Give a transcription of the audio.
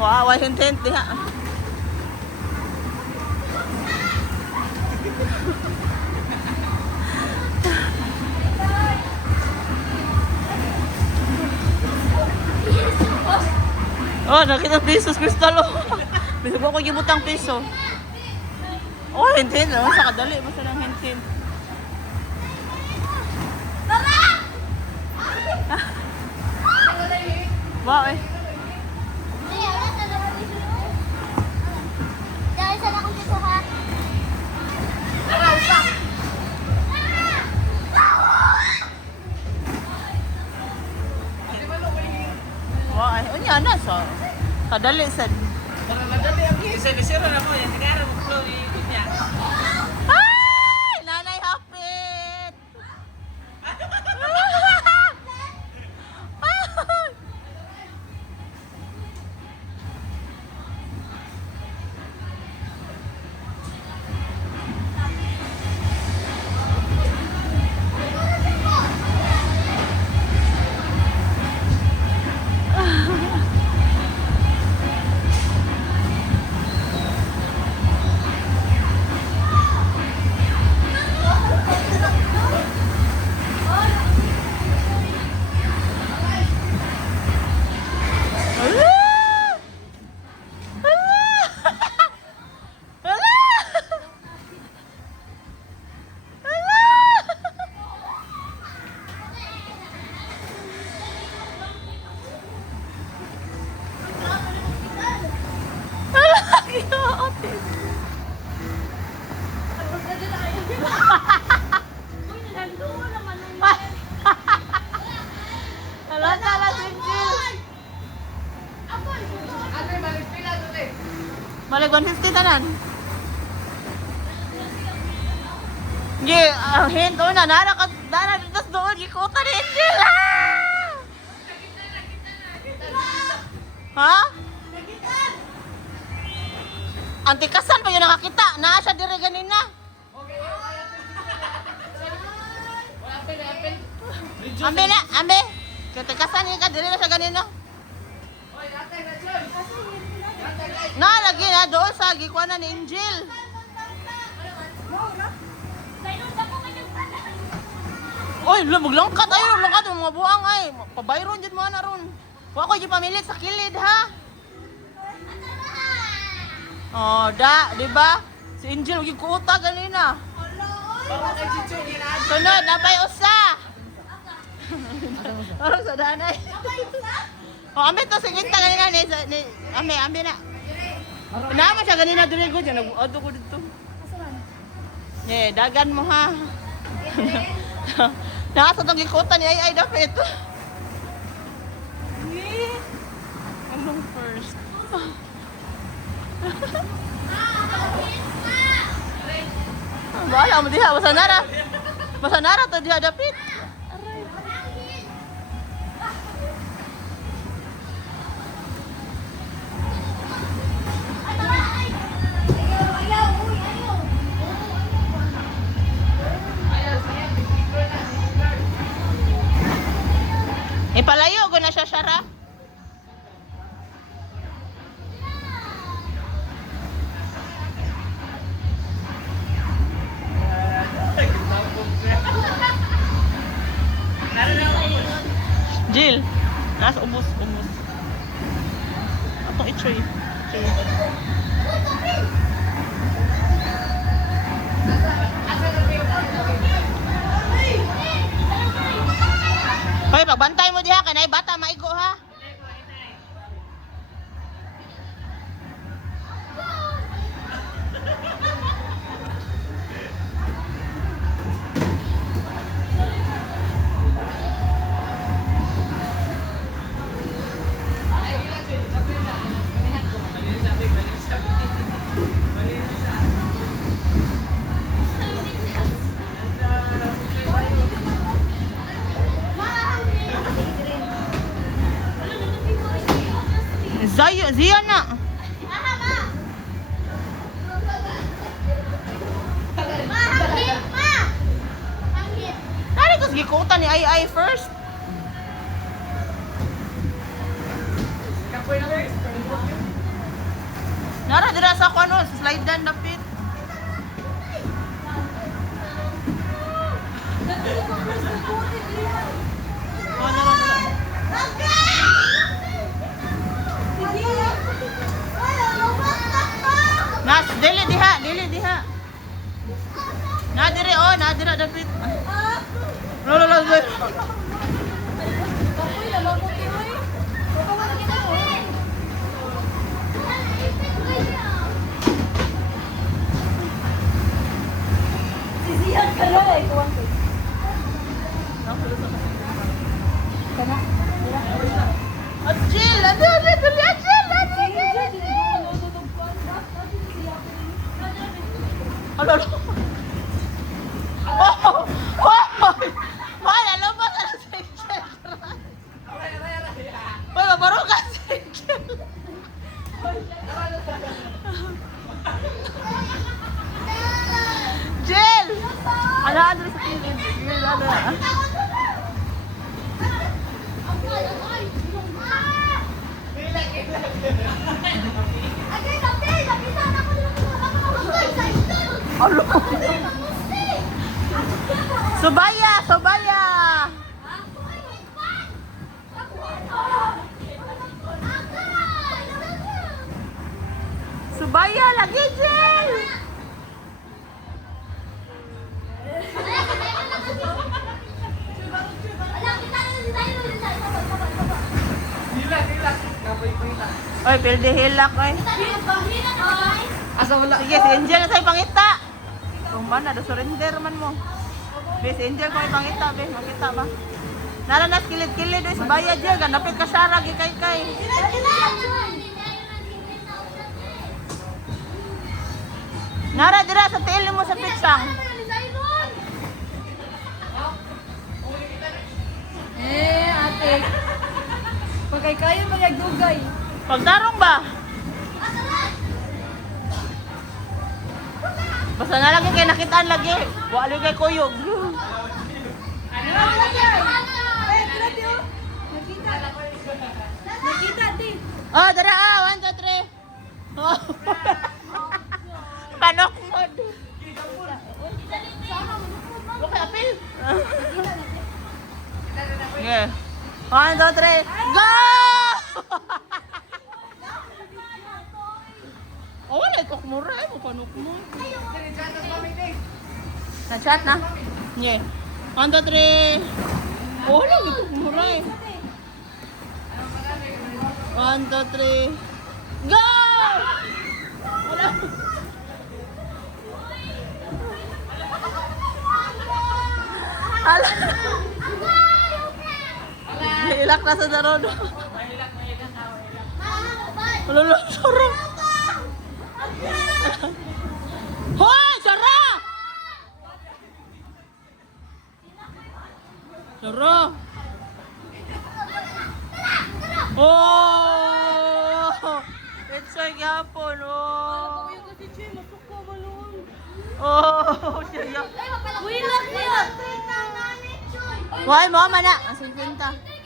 Wow, why hint diha. Oh, nakita pesos, Crystal. Bisag ko gibutang piso. Oh, hintin. Oh, sa kadali. Basta lang hintin. Tara! Wow, eh. Dahil sa akong piso ha. Wow, eh. Unya na sa kadali sa. Para madali ang isa-isira na mo yan. Nagara mo flow niya. Ay! Nanay hapit! Balik 150 tanan. Gi, hint o na nara ka dana dito doon gikuta ni Angel. Ha? Antikasan pa yun nakakita. Naa siya dire ganina. Ambe na, ambe. Katikasan ni ka dire na siya ganina. Na lagi na doon sa gikuana ni Angel. Oy, lumaglangkat ayo, langkat mga buang ay. Pabayron jud mo na ron. Wa ko jud pamilit sa kilid ha. Oh, di ba? Si Angel ug kuuta ganina. Sunod na pay usa. Aro sa danay. Oh, ambe to sige ta ganina ni ambe na. Naman siya ganina dire ko diyan nag-auto ko dito. Dagan mo ha. Nasa tong gikutan ni ay dapat. Anong first? Wala mo diha masanara. Masanara to diha dapat. Ipalayo ko na siya, Shara. Jill, nasa ubos. Atong i-tray. Hoy, pagbantay mo diha kanay bata maigo ha. Ziya na. Nari kas gikutan ni Ai first. Kapoy na guys. Nara dira sa kuno, sa slide down dapit. Oh, nara dira. Nas, dili diha. Na dira dapit. Lolo. Sisihan ka na eh. Kuwan ko. At chill, dali, chill. Alo. Wala, lumabas na sa chill. Wala, baro ka sa chill. Jill! Ala, address sa TV. Jill, ala. Alo. Subaya. Subaya lagi, Jill. Oy, pilde hilak, oy. Asa wala? Sige, si Angel na tayo pangita. Kung ba na, surrender man mo. Be, si Angel ko ay pangita, be. Makita ba? Nara na, kilid-kilid, oy. Subaya, Jill. Ganapit ka syara, gikay-kay. Nara, dira, sa tiil mo sa pitsang. Ate. Pagkay kayo magyagdugay. Pagdarong ba? Basta na lagi kay nakitaan lagi. Wala kay kuyog. Nakita din. Oh, dara, 1, 2, 3. Oh. Panok mod. Okay, apil. Okay. 1, 2, 3. Go! Oh, wala ikok mura eh. Panok mo. Na-chat na? Yeah. 1, 2, 3. Oh, wala ikok mura eh. 1, 2, 3. Go! Wala. Hala. Hilak na sa daron. Lolo, sara. Hoy, sara! Sara. Oh! It's so yapon, oh. Oh, siya. Uy, look niya. Why mo mana? Ang 50.